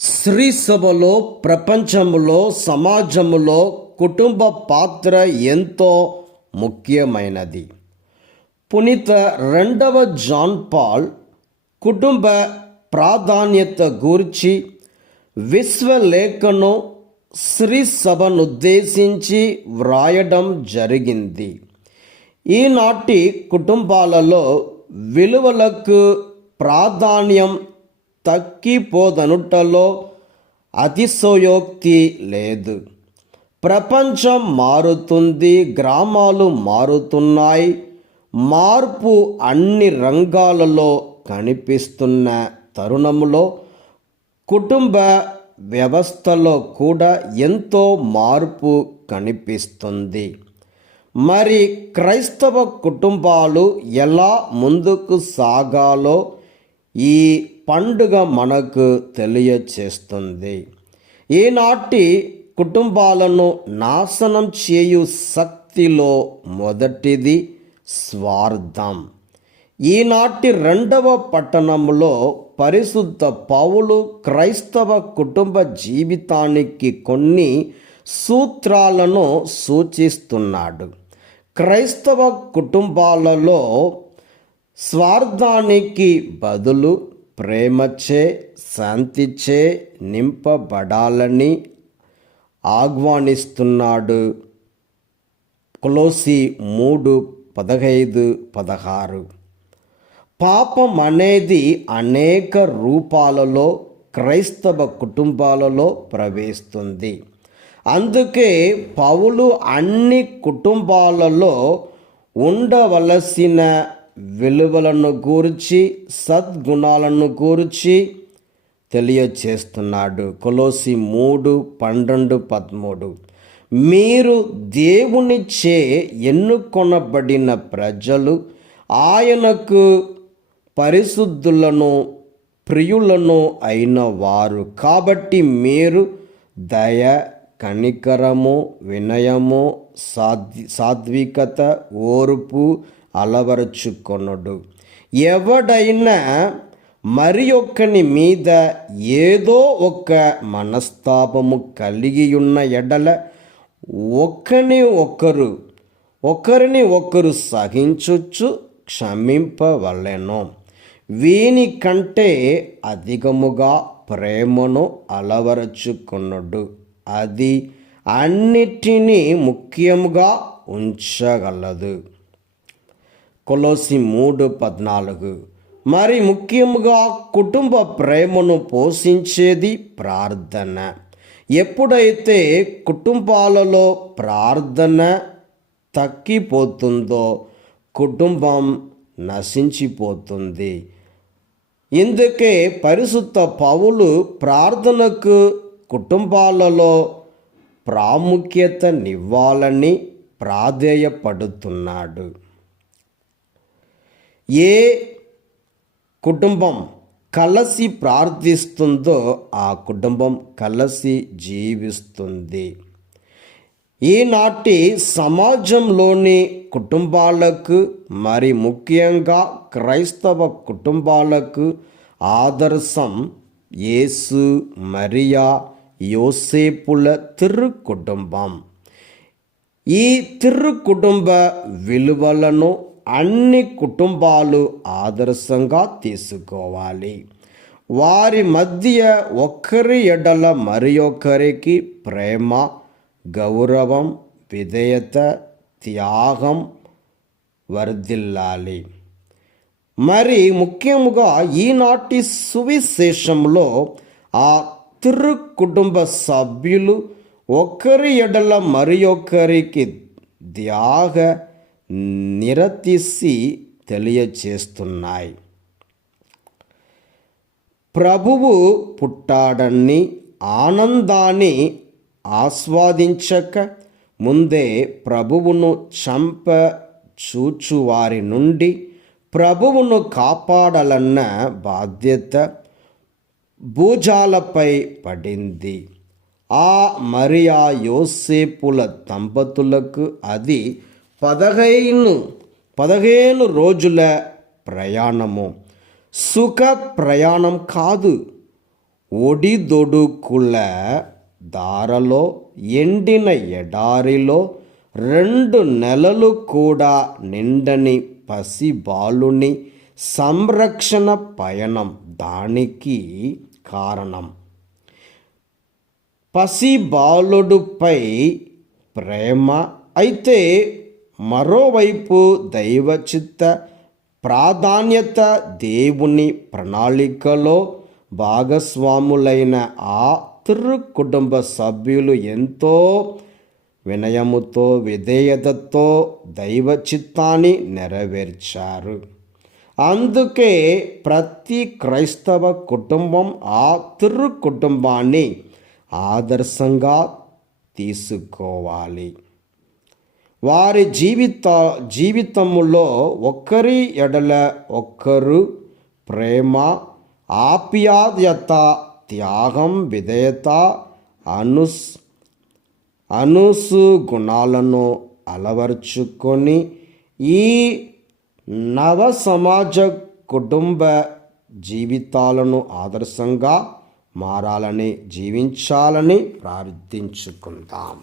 స్త్రీ సభలో, ప్రపంచంలో, సమాజంలో కుటుంబ పాత్ర ఎంతో ముఖ్యమైనది. పునీత రెండవ జాన్ పాల్ కుటుంబ ప్రాధాన్యత గూర్చి విశ్వలేఖను స్త్రీ సభనుద్దేశించి వ్రాయడం జరిగింది. ఈనాటి కుటుంబాలలో విలువలకు ప్రాధాన్యం తగ్గిపోదనుటలో అతిశయోక్తి లేదు. ప్రపంచం మారుతుంది, గ్రామాలు మారుతున్నాయి. మార్పు అన్ని రంగాలలో కనిపిస్తున్న తరుణంలో కుటుంబ వ్యవస్థలో కూడా ఎంతో మార్పు కనిపిస్తుంది. మరి క్రైస్తవ కుటుంబాలు ఎలా ముందుకు సాగాలో ఈ పండుగ మనకు తెలియచేస్తుంది. ఈనాటి కుటుంబాలను నాశనం చేయు శక్తిలో మొదటిది స్వార్థం. ఈనాటి రెండవ పట్టణంలో పరిశుద్ధ పౌలు క్రైస్తవ కుటుంబ జీవితానికి కొన్ని సూత్రాలను సూచిస్తున్నాడు. క్రైస్తవ కుటుంబాలలో స్వార్థానికి బదులు ప్రేమచే, శాంతిచే నింపబడాలని ఆహ్వానిస్తున్నాడు. కొలొస్సీ 3:15-16. పాపం అనేది అనేక రూపాలలో క్రైస్తవ కుటుంబాలలో ప్రవేశిస్తుంది. అందుకే పౌలు అన్ని కుటుంబాలలో ఉండవలసిన విలువలను గూర్చి, సద్గుణాలను గూర్చి తెలియచేస్తున్నాడు. కొలొస్సీ 3:12-13. మీరు దేవునిచే ఎన్నుకొనబడిన ప్రజలు, ఆయనకు పరిశుద్ధులను, ప్రియులను అయిన వారు. కాబట్టి మీరు దయ, కనికరము, వినయము, సాత్వికత, ఓర్పు అలవరుచుకొనుడు. ఎవడైనా మరి ఒక్కని మీద ఏదో ఒక మనస్తాపము కలిగి ఉన్న ఎడల ఒకరిని ఒకరు సహించుచు క్షమింపవలెను. వీని కంటే అధికముగా ప్రేమను అలవరుచుకొనుడు. అది అన్నిటినీ ముఖ్యముగా ఉంచగలదు. కొలొస్సీ 3:14. మరి ముఖ్యముగా కుటుంబ ప్రేమను పోషించేది ప్రార్థన. ఎప్పుడైతే కుటుంబాలలో ప్రార్థన తగ్గిపోతుందో కుటుంబం నశించిపోతుంది. ఇందుకే పరిశుద్ధ పౌలు ప్రార్థనకు కుటుంబాలలో ప్రాముఖ్యతనివ్వాలని ప్రాధేయపడుతున్నాడు. ఏ కుటుంబం కలిసి ప్రార్థిస్తుందో ఆ కుటుంబం కలిసి జీవిస్తుంది. ఈనాటి సమాజంలోని కుటుంబాలకు, మరి ముఖ్యంగా క్రైస్తవ కుటుంబాలకు ఆదర్శం యేసు, మరియా, యోసేపుల తిరు కుటుంబం. ఈ తిరు కుటుంబ విలువలను అన్ని కుటుంబాలు ఆదర్శంగా తీసుకోవాలి. వారి మధ్య ఒకరి ఎడల మరి ఒకరికి ప్రేమ, గౌరవం, విధేయత, త్యాగం వర్ధిల్లాలి. మరి ముఖ్యముగా ఈనాటి సువిశేషంలో ఆ తిరు కుటుంబ సభ్యులు ఒకరి ఎడల మరి ఒకరికి త్యాగ నిరతిసి తెలియచేస్తున్నాయి. ప్రభువు పుట్టాడని ఆనందాన్ని ఆస్వాదించక ముందే ప్రభువును చంప చూచువారి నుండి ప్రభువును కాపాడాలన్న బాధ్యత భుజాలపై పడింది. ఆ మరియా యోసేపుల దంపతులకు అది 15 రోజుల ప్రయాణము. సుఖ ప్రయాణం కాదు, ఒడిదొడుకుల దారలో, ఎండిన ఎడారిలో 2 నెలలు కూడా నిండని పసిబాలుని సంరక్షణ పయనం దానికి కారణం. పసిబాలుడిపై ప్రేమ. అయితే మరోవైపు దైవచిత్త ప్రాధాన్యత. దేవుని ప్రణాళికలో భాగస్వాములైన ఆ తిరు కుటుంబ సభ్యులు ఎంతో వినయముతో, విధేయతతో దైవ చిత్తాన్ని నెరవేర్చారు. అందుకే ప్రతి క్రైస్తవ కుటుంబం ఆ తిరు కుటుంబాన్ని ఆదర్శంగా తీసుకోవాలి. వారి జీవితములో ఒకరి ఎడల ఒకరు ప్రేమ, ఆప్యాయత, త్యాగం, విధేయత, గుణాలను అలవర్చుకొని ఈ నవ సమాజ కుటుంబ జీవితాలను ఆదర్శంగా మారాలని, జీవించాలని ప్రార్థించుకుందాం.